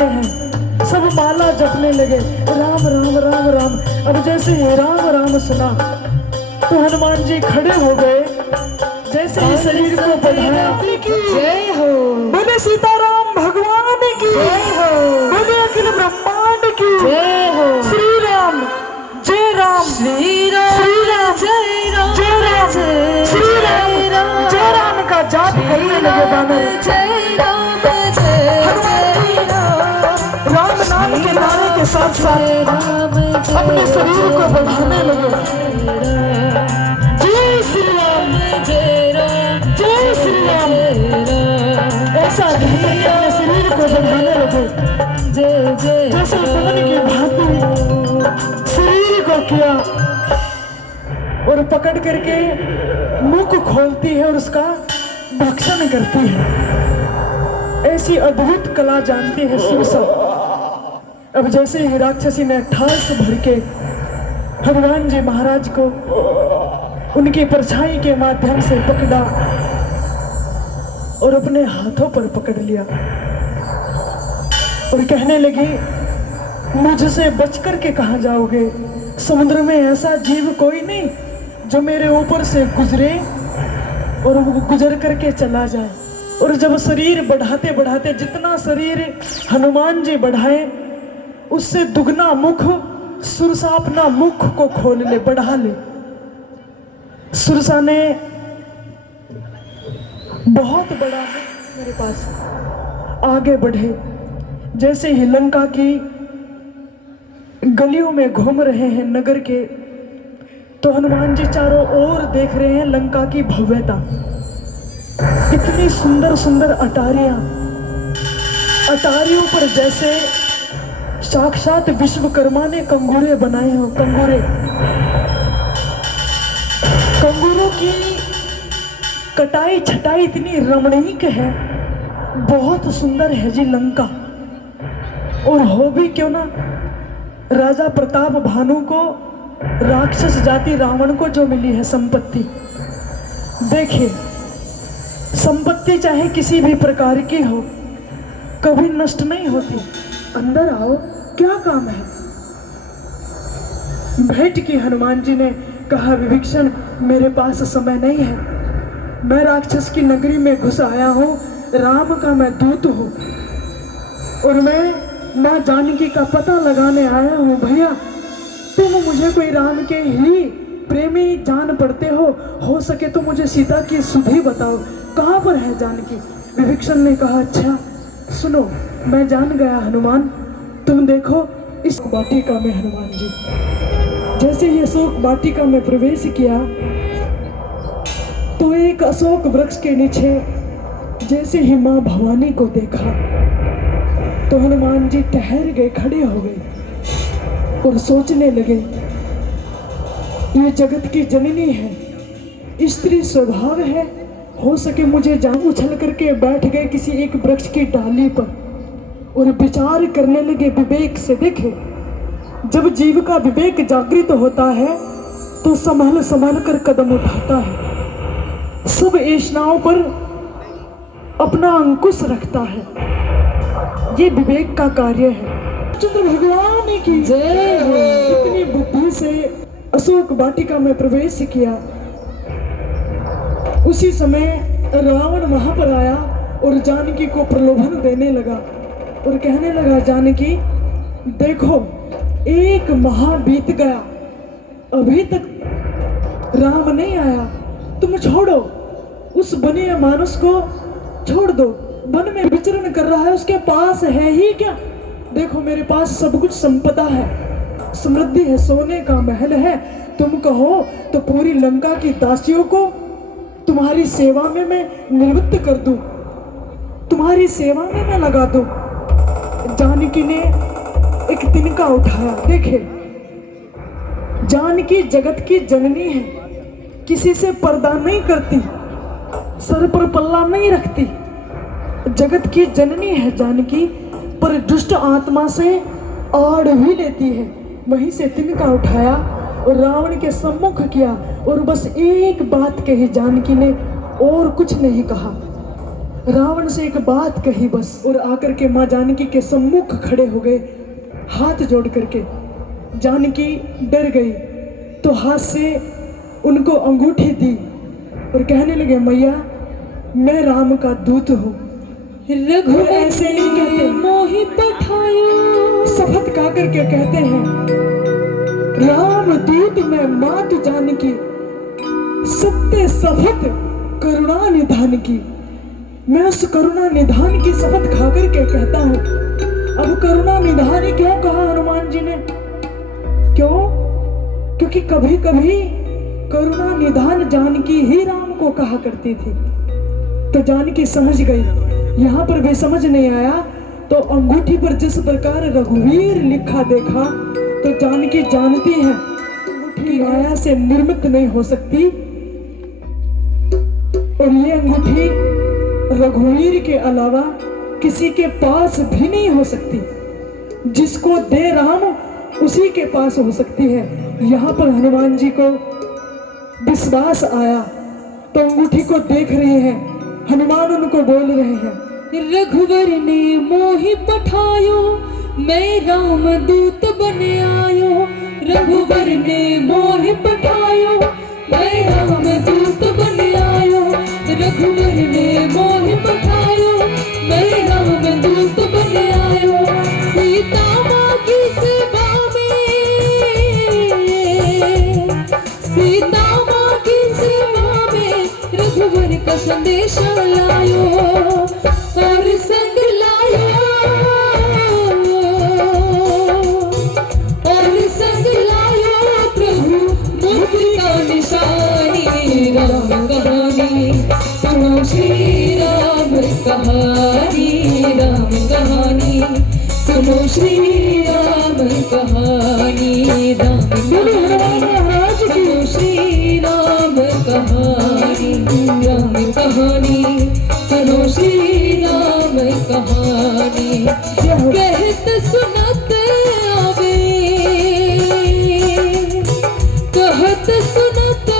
हैं, सब माला जपने लगे, राम राम राम राम। अब जैसे ही राम राम सुना तो हनुमान जी खड़े हो गए, जैसे ही शरीर को बढ़ाया, जय हो, बोले सीताराम भगवान की जय हो, बोले अखिल ब्रह्मांड की जय हो, श्री राम जय राम, श्री राम श्री राम जय राम, जय राम, श्री राम जय राम का जाप करने लगे बानर। जय राम जय राम नाम के नारे के साथ साथ अपने शरीर को बढ़ाने लगे। जय श्री राम जय राम, जय श्री राम, ऐसा कहकर के अपने शरीर को बढ़ाने लगे, जय जय जैसे पवन की भांति शरीर को किया और पकड़ करके मुख खोलती है और उसका भक्षण करती है। ऐसी अद्भुत कला जानती है सुरसा। अब जैसे ही राक्षसी ने ठास भर के हनुमान जी महाराज को उनकी परछाई के माध्यम से पकड़ा और अपने हाथों पर पकड़ लिया और कहने लगी, मुझसे बचकर के कहाँ जाओगे? समुद्र में ऐसा जीव कोई नहीं जो मेरे ऊपर से गुजरे और वो गुजर करके चला जाए। और जब शरीर बढ़ाते बढ़ाते जितना शरीर हनुमान जी बढ़ाए उससे दुगना मुख सुरसा अपना मुख को खोल ले, बढ़ा ले। सुरसा ने बहुत बड़ा मुख मेरे पास आगे बढ़े, जैसे ही लंका की गलियों में घूम रहे हैं नगर के, तो हनुमान जी चारों ओर देख रहे हैं लंका की भव्यता। इतनी सुंदर सुंदर अटारियां, अटारियों पर जैसे साक्षात विश्वकर्मा ने कंगूरे बनाए हो। कंगूरों की कटाई छटाई इतनी रमणीक है, बहुत सुंदर है जी लंका। और हो भी क्यों ना, राजा प्रताप भानु को, राक्षस जाति रावण को जो मिली है संपत्ति, देखिए संपत्ति चाहे किसी भी प्रकार की हो कभी नष्ट नहीं होती। अंदर आओ, क्या काम है? भेंट की हनुमान जी ने कहा, विभीषण मेरे पास समय नहीं है, मैं राक्षस की नगरी में घुस आया हूँ, राम का मैं दूत हूँ और मैं माँ जानकी का पता लगाने आया हूँ। भैया तुम मुझे कोई राम के ही प्रेमी जान पड़ते हो सके तो मुझे सीता की सुधि बताओ, कहाँ पर है जानकी? विभीषण ने कहा, अच्छा सुनो, मैं जान गया हनुमान, तुम देखो इस वाटिका में। हनुमान जी जैसे ही अशोक वाटिका में प्रवेश किया तो एक अशोक वृक्ष के नीचे जैसे ही माँ भवानी को देखा तो हनुमान जी ठहर गए, खड़े हो गए और सोचने लगे, ये जगत की जननी है, स्त्री स्वभाव है, हो सके मुझे जान। उछल करके बैठ गए किसी एक वृक्ष की डाली पर और विचार करने लगे विवेक से। देखे, जब जीव का विवेक जागृत होता है तो संभल संभल कर कदम उठाता है, सब ऐषणाओं पर अपना अंकुश रखता है। ये विवेक का कार्य है। चंद्र भगवान की जय हो। इतनी बुद्धि से अशोक वाटिका में प्रवेश किया। उसी समय रावण वहां पर आया और जानकी को प्रलोभन देने लगा और कहने लगा, जानकी देखो एक माह बीत गया, अभी तक राम नहीं आया, तुम छोड़ो, उस बने मानुष को छोड़ दो, वन में विचरण कर रहा है, उसके पास है ही क्या? देखो मेरे पास सब कुछ संपदा है, समृद्धि है, सोने का महल है, तुम कहो तो पूरी लंका की दासियों को तुम्हारी सेवा में मैं निवृत्त कर दूं, तुम्हारी सेवा में मैं लगा दूं। जानकी ने एक तिनका उठाया। देखे, जानकी जगत की जननी है, किसी से पर्दा नहीं करती, सर पर पल्ला नहीं रखती, जगत की जननी है जानकी, पर दुष्ट आत्मा से आड़ भी लेती है। वहीं से तिनका उठाया और रावण के सम्मुख किया और बस एक बात कही जानकी ने, और कुछ नहीं कहा। रावण से एक बात कही बस, और आकर के माँ जानकी के सम्मुख खड़े हो गए हाथ जोड़ करके। जानकी डर गई तो हाथ से उनको अंगूठी दी और कहने लगे, मैया मैं राम का दूत हूँ। रघुवर ऐसे नहीं कहते, मोहि पठायो। शपथ खा करके कहते हैं, राम दूत में मात जानकी, सत्य शपथ करुणा निधान की। मैं उस करुणा निधान की शपथ खा करके कहता हूँ। अब करुणा निधान क्यों कहा हनुमान जी ने? क्यों? क्योंकि कभी कभी करुणा निधान जानकी ही राम को कहा करती थी। तो जानकी समझ गई। यहाँ पर भी समझ नहीं आया तो अंगूठी पर जिस प्रकार रघुवीर लिखा देखा तो जानकी जानती है अंगूठी माया से निर्मित नहीं हो सकती, और ये अंगूठी रघुवीर के अलावा किसी के पास भी नहीं हो सकती। जिसको दे राम उसी के पास हो सकती है। यहाँ पर हनुमान जी को विश्वास आया तो अंगूठी को देख रहे हैं। हनुमान उनको बोल रहे हैं, रघुवर ने मोहि पठायो, मैं राम दूत बन आयो। रघुवर ने मोहि पठायो, मैं राम दूत बन आयो। रघुवर ने मोहि पठायो, मैं राम दूत बन आयो। सीता माँ की सेवा में, सीता माँ की सेवा में रघुवर का संदेश लायो और संग लायो, और संग लायो प्रभु मुक्ति का निशानी। राम कहानी सुनो श्री राम कहानी, राम कहानी सुनो श्री राम कहानी, राम कहानी सुनो श्री राम कहानी, राम कहानी सुनो श्री राम कहानी। कहत सुनत आवे, कहत सुनत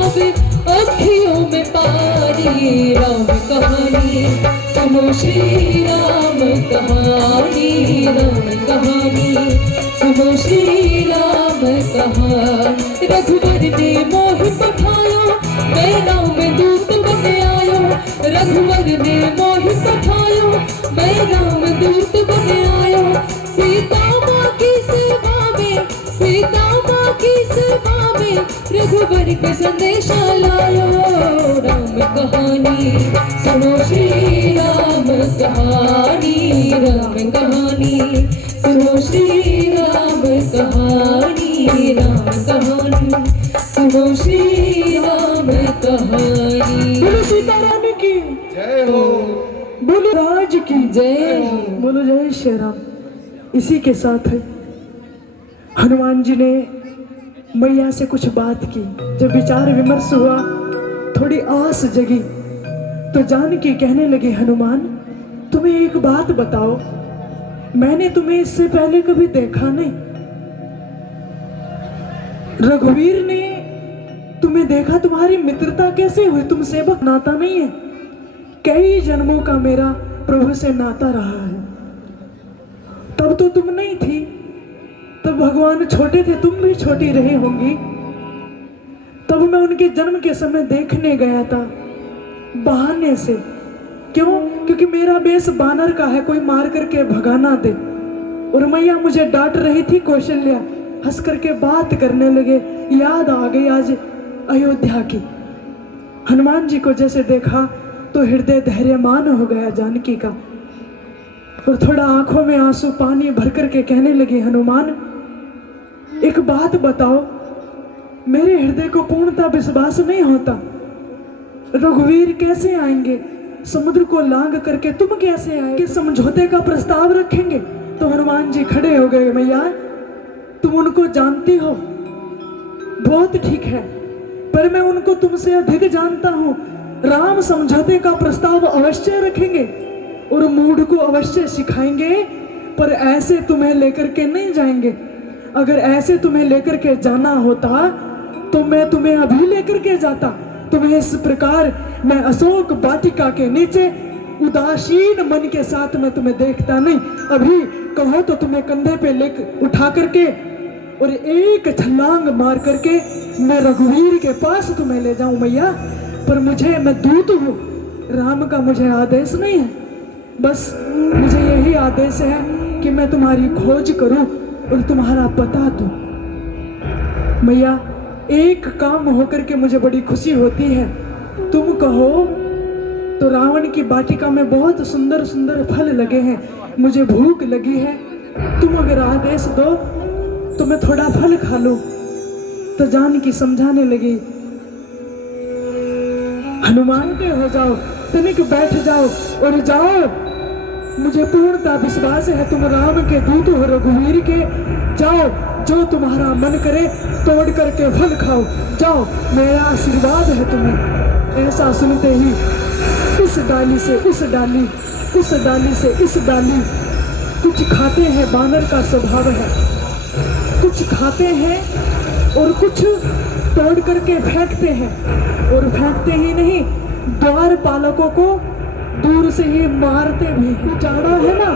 आवे अखियों में पानी। राम कहानी सुनो श्री राम कहानी, राम कहानी सुनो श्री राम कहानी। रघुवर ने मोहि पठायो, मैं राम दूत बन आयो। रघुवर ने मोहि पठायो, मैं राम दूत बन आयो। सीता माँ की सेवा में, सीता माँ की सेवा में रघुवर के संदेश लायो। राम कहानी सुनो श्री राम कहानी, राम कहानी सुनो श्री राम कहानी, राम कहानी सुनो श्री राम कहानी। बोलो सीता रानी की जय हो, बोलो राज की जय हो। बोलो जय श्री राम। इसी के साथ हनुमान जी ने मैया से कुछ बात की। जब विचार विमर्श हुआ, थोड़ी आस जगी तो जानकी कहने लगे, हनुमान तुम्हें एक बात बताओ, मैंने तुम्हें इससे पहले कभी देखा नहीं। रघुवीर ने तुम्हें देखा, तुम्हारी मित्रता कैसे हुई? तुम सेवक नाता नहीं है? कई जन्मों का मेरा प्रभु से नाता रहा है। तब तो तुम नहीं थी, तब भगवान छोटे थे, तुम भी छोटी रही होंगी। तब मैं उनके जन्म के समय देखने गया था बहाने से। क्यों? क्योंकि मेरा बेस बानर का है, कोई मार करके भगाना दे। और मैया मुझे डांट रही थी। कौशल्या हंस करके बात करने लगे। याद आ गई आज अयोध्या की। हनुमान जी को जैसे देखा तो हृदय धैर्यमान हो गया जानकी का, और थोड़ा आंखों में आंसू पानी भर करके कहने लगी, हनुमान एक बात बताओ, मेरे हृदय को पूर्णतः विश्वास नहीं होता। रघुवीर कैसे आएंगे? समुद्र को लांग करके तुम कैसे आए? समझौते का प्रस्ताव रखेंगे? तो हनुमान जी खड़े हो गए, मैया तुम उनको जानती हो, बहुत ठीक है, पर मैं उनको तुमसे अधिक जानता हूं। राम समझौते का प्रस्ताव अवश्य रखेंगे और मूढ़ को अवश्य सिखाएंगे, पर ऐसे तुम्हें लेकर के नहीं जाएंगे। अगर ऐसे तुम्हें लेकर के जाना होता तो मैं तुम्हें अभी लेकर के जाता। तुम्हें इस प्रकार मैं अशोक वाटिका के नीचे उदासीन मन के साथ मैं तुम्हें देखता नहीं। अभी कहो तो तुम्हें कंधे पे ले उठा करके और एक छलांग मार करके मैं रघुवीर के पास तुम्हें ले जाऊं मैया। पर मैं दूत हूँ, राम का मुझे आदेश नहीं है। बस मुझे यही आदेश है कि मैं तुम्हारी खोज करूं और तुम्हारा पता दूं। मैया, एक काम होकर के मुझे बड़ी खुशी होती है। तुम कहो तो रावण की वाटिका में बहुत सुंदर सुंदर फल लगे हैं, मुझे भूख लगी है। तुम अगर आदेश दो तो मैं थोड़ा फल खा लूं। तो जानकी समझाने लगी, हनुमान के हो जाओ, तनिक बैठ जाओ और जाओ। मुझे पूर्णता विश्वास है तुम राम के दूत हो, रघुवीर के। जाओ, जो तुम्हारा मन करे तोड़ करके फल खाओ। जाओ, मेरा आशीर्वाद है तुम्हें। ऐसा सुनते ही इस डाली से उस डाली, उस डाली से इस डाली, कुछ खाते हैं, बानर का स्वभाव है। कुछ खाते हैं और कुछ तोड़ करके फेंकते हैं, और फेंकते ही नहीं, द्वार पालकों को दूर से ही मारते भी हैं। जाड़ा है ना,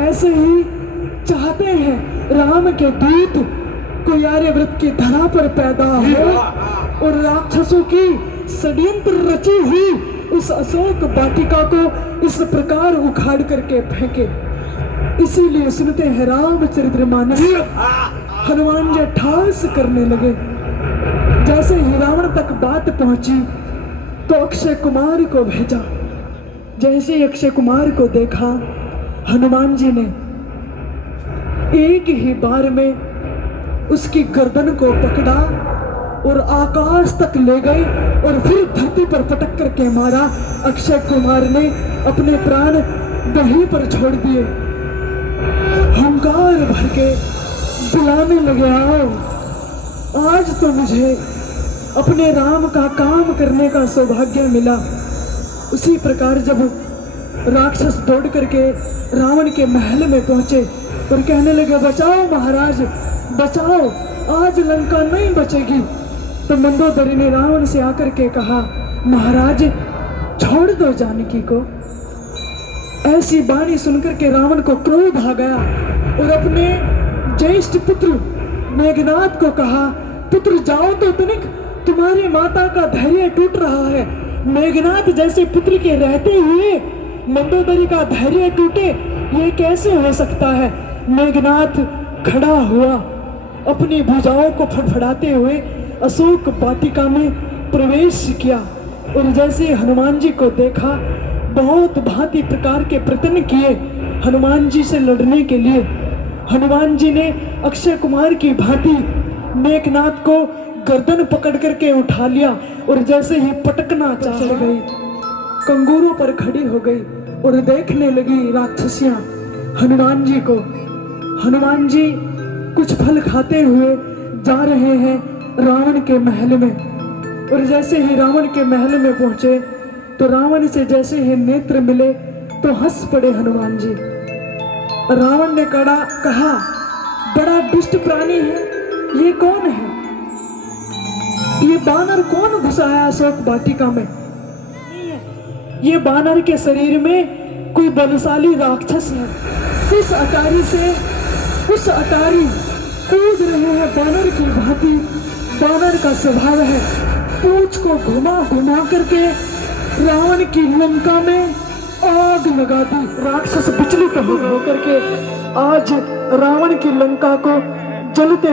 ऐसे ही चाहते हैं राम के दूत कोई आर्यव्रत की धरा पर पैदा हो और राक्षसों की षड्यंत्र रची हुई उस अशोक वाटिका को इस प्रकार उखाड़ करके फेंके। इसीलिए सुनते हैं रामचरितमानस। हनुमान जी ठास करने लगे। जैसे ही रावण तक बात पहुंची तो अक्षय कुमार को भेजा। जैसे ही अक्षय कुमार को देखा, हनुमान जी ने एक ही बार में उसकी गर्दन को पकड़ा और आकाश तक ले गए और फिर धरती पर पटक करके मारा। अक्षय कुमार ने अपने प्राण वहीं पर छोड़ दिए। हुंकार भर के बुलाने लगे, आओ, आज तो मुझे अपने राम का काम करने का सौभाग्य मिला। उसी प्रकार जब राक्षस दौड़ करके रावण के महल में पहुंचे और कहने लगे, बचाओ महाराज, बचाओ, आज लंका नहीं बचेगी। तो मंदोदरी ने रावण से आकर के कहा, महाराज छोड़ दो जानकी को। ऐसी वाणी सुनकर के रावण को क्रोध आ गया और अपने ज्येष्ठ पुत्र मेघनाद को कहा, पुत्र जाओ तो तनिक, तुम्हारी माता का धैर्य टूट रहा है। मेघनाद जैसे पुत्र के रहते हुए मंदोदरी का धैर्य टूटे, ये कैसे हो सकता है। मेघनाद खड़ा हुआ, अपनी भुजाओं को फड़फड़ाते हुए अशोक वाटिका में प्रवेश किया और जैसे हनुमान जी को देखा, बहुत भांति प्रकार के प्रयत्न किए हनुमान जी से लड़ने के लिए। हनुमान जी ने अक्षय कुमार की भांति मेघनाद को गर्दन पकड़ करके उठा लिया और जैसे ही पटकना चाह गई, कंगूरों पर खड़ी हो गई और देखने लगी राक्षसियां हनुमान जी को। हनुमान जी कुछ फल खाते हुए जा रहे हैं रावण के महल में, और जैसे ही रावण के महल में पहुंचे तो रावण से जैसे ही नेत्र मिले तो हंस पड़े हनुमान जी। रावण ने कहा, बड़ा दुष्ट प्राणी है, ये कौन है? ये बानर कौन घुसा है अशोक वाटिका में? ये बानर के शरीर में कोई बलशाली राक्षस है। इस अटारी से उस अटारी कूद रहे हैं बानर की भांति। बानर का स्वभाव है पूंछ को घुमा घुमा करके रावण की लंका में आग लगा दी। राक्षस विचलित होकर के आज रावण की लंका को जलते